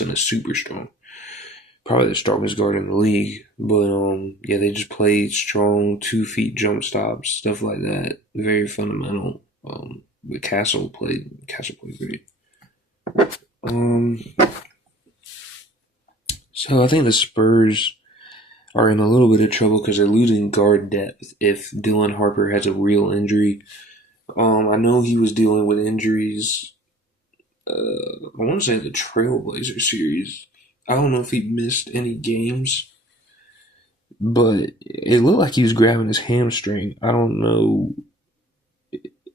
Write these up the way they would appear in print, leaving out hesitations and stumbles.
and is super strong. Probably the strongest guard in the league. But yeah, they just played strong 2 feet jump stops, stuff like that. Very fundamental. But Castle played great. Um, so I think the Spurs are in a little bit of trouble because they're losing guard depth if Dylan Harper has a real injury. I know he was dealing with injuries. I want to say the Trailblazer series. I don't know if he missed any games, but it looked like he was grabbing his hamstring. I don't know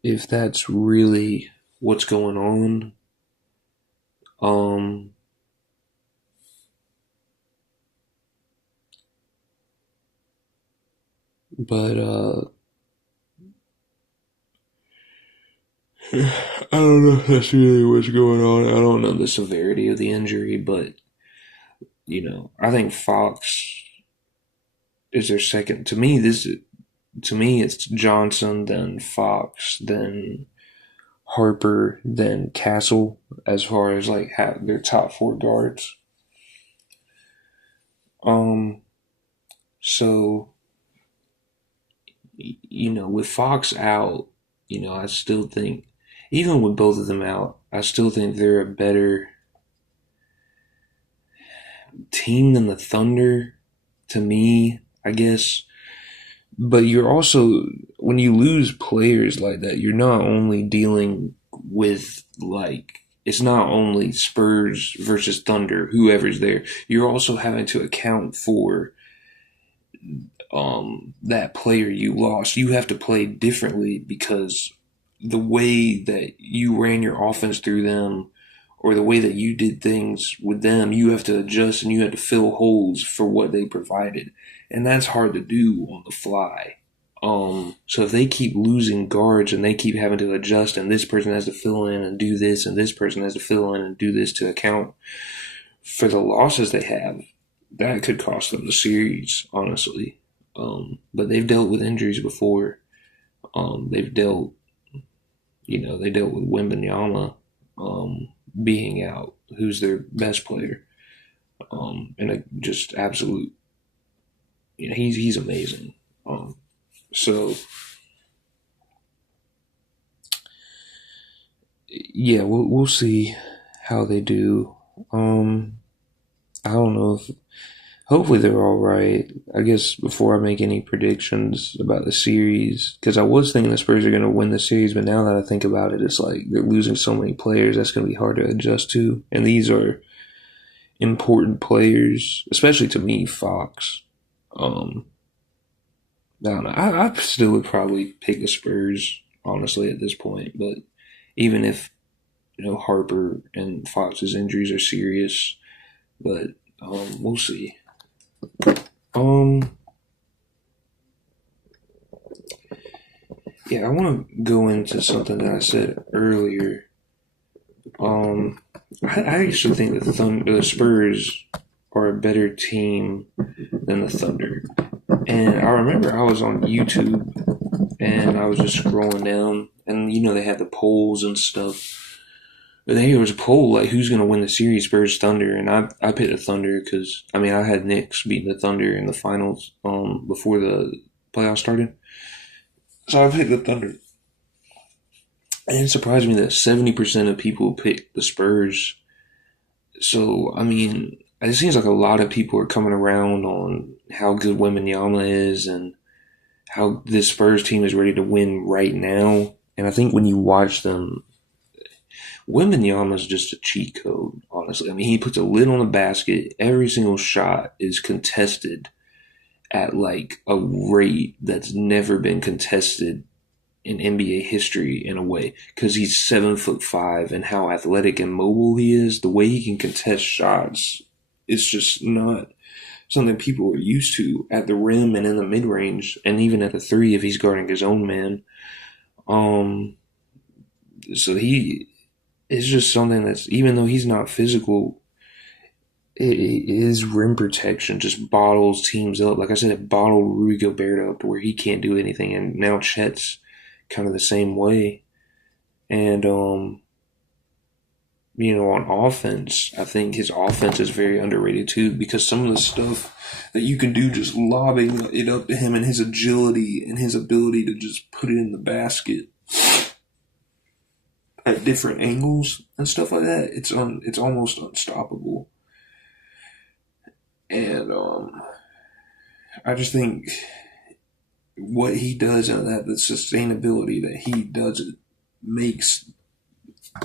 if that's really what's going on. Um, but I don't know if that's really what's going on. I don't know the severity of the injury, but I think Fox is their second. To me, it's Johnson, then Fox, then Harper, then Castle. As far as like their top four guards. Um, so with Fox out, I still think, even with both of them out, I still think they're a better team than the Thunder. To me, I guess. But you're also, when you lose players like that, you're not only dealing with, like, it's not only Spurs versus Thunder, whoever's there. You're also having to account for that player you lost. You have to play differently because the way that you ran your offense through them, or the way that you did things with them, you have to adjust and you have to fill holes for what they provided. And that's hard to do on the fly. So if they keep losing guards and they keep having to adjust, and this person has to fill in and do this, and this person has to fill in and do this to account for the losses they have, that could cost them the series, honestly. But they've dealt with injuries before. They've dealt, they dealt with Wembanyama being out, who's their best player, and just absolute. He's amazing. So yeah, we'll see how they do. I don't know if hopefully they're all right. I guess before I make any predictions about the series, because I was thinking the Spurs are going to win the series, but now that I think about it, it's like they're losing so many players that's going to be hard to adjust to, and these are important players, especially to me, Fox. Um, I don't know. I still would probably pick the Spurs, honestly, at this point. But even if Harper and Fox's injuries are serious, but we'll see. Um, yeah, I want to go into something that I said earlier. Um, I actually think the Spurs are a better team than the Thunder. And I remember I was on YouTube and I was just scrolling down, and they had the polls and stuff. But then there was a poll like who's going to win the series, Spurs Thunder, and I picked the Thunder because I had Knicks beating the Thunder in the finals before the playoffs started, so I picked the Thunder. And it surprised me that 70% of people picked the Spurs. So it seems like a lot of people are coming around on how good Wembanyama is and how this Spurs team is ready to win right now. And I think when you watch them, Wembanyama is just a cheat code, honestly. He puts a lid on the basket. Every single shot is contested at like a rate that's never been contested in NBA history in a way, because he's 7'5" and how athletic and mobile he is. The way he can contest shots is just not something people are used to at the rim and in the mid range, and even at the three if he's guarding his own man. Um, so he is just something that's, even though he's not physical, his rim protection just bottles teams up. Like I said, it bottled Rudy Gobert up to where he can't do anything, and now Chet's kind of the same way. And on offense, I think his offense is very underrated too, because some of the stuff that you can do just lobbing it up to him, and his agility and his ability to just put it in the basket at different angles and stuff like that, it's almost unstoppable. And I just think what he does and the sustainability that he does it makes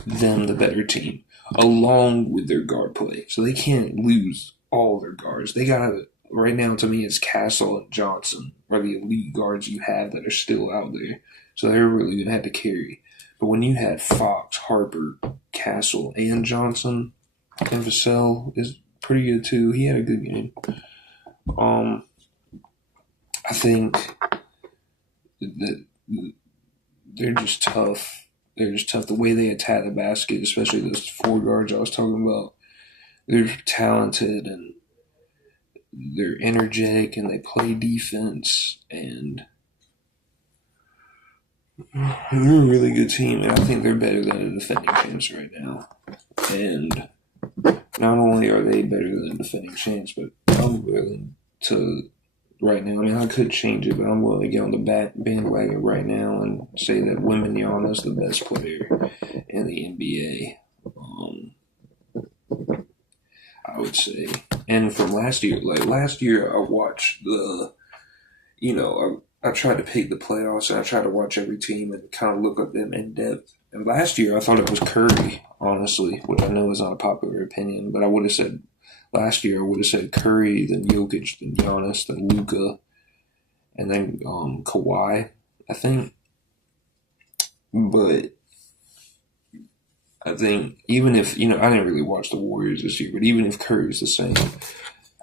them the better team, along with their guard play. So they can't lose all their guards. They gotta, right now, to me, it's Castle and Johnson are the elite guards you have that are still out there. So they're really gonna have to carry. But when you had Fox, Harper, Castle, and Johnson, and Vassell is pretty good too. He had a good game. I think that they're just tough. They're just tough. The way they attack the basket, especially those 4 guards I was talking about, they're talented and they're energetic and they play defense, and they're a really good team. And I think they're better than the defending champs right now. And not only are they better than the defending champs, but I'm willing to right now. I mean, I could change it, but I'm willing to get on the bandwagon right now and say that Wembanyama is the best player in the NBA. I would say. And from last year, I watched I tried to pick the playoffs, and I tried to watch every team and kind of look at them in depth. And last year, I thought it was Curry, honestly, which I know is not a popular opinion, but last year, I would have said Curry, then Jokic, then Giannis, then Luka, and then Kawhi, I think. But I think even if, I didn't really watch the Warriors this year, but even if Curry's the same,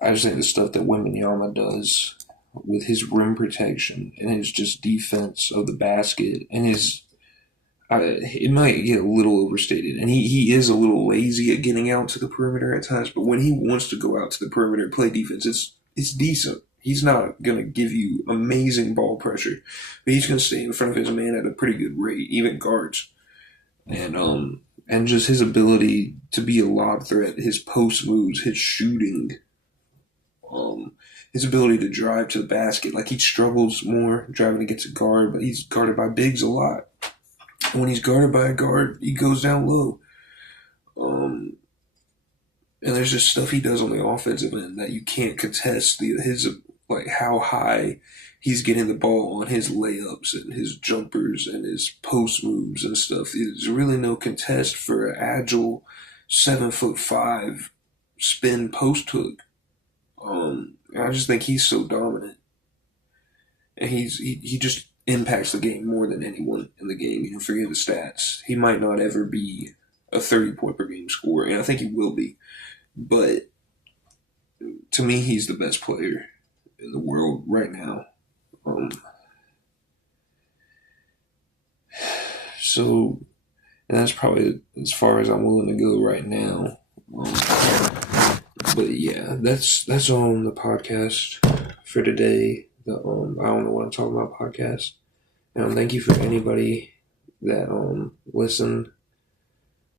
I just think the stuff that Wembanyama does with his rim protection and his just defense of the basket and it might get a little overstated. And he is a little lazy at getting out to the perimeter at times, but when he wants to go out to the perimeter and play defense, it's decent. He's not going to give you amazing ball pressure, but he's going to stay in front of his man at a pretty good rate, even guards. And just his ability to be a lob threat, his post moves, his shooting, his ability to drive to the basket. Like, he struggles more driving against a guard, but he's guarded by bigs a lot. And when he's guarded by a guard, he goes down low. And there's just stuff he does on the offensive end that you can't contest. How high he's getting the ball on his layups and his jumpers and his post moves and stuff. There's really no contest for an agile 7'5" spin post hook. I just think he's so dominant, and he just impacts the game more than anyone in the game. Forget the stats. He might not ever be a 30-point per game scorer, and I think he will be. But to me, he's the best player in the world right now. So, and that's probably as far as I'm willing to go right now. But yeah, that's on the podcast for today. I don't know what I'm talking about podcast. Thank you for anybody that listened.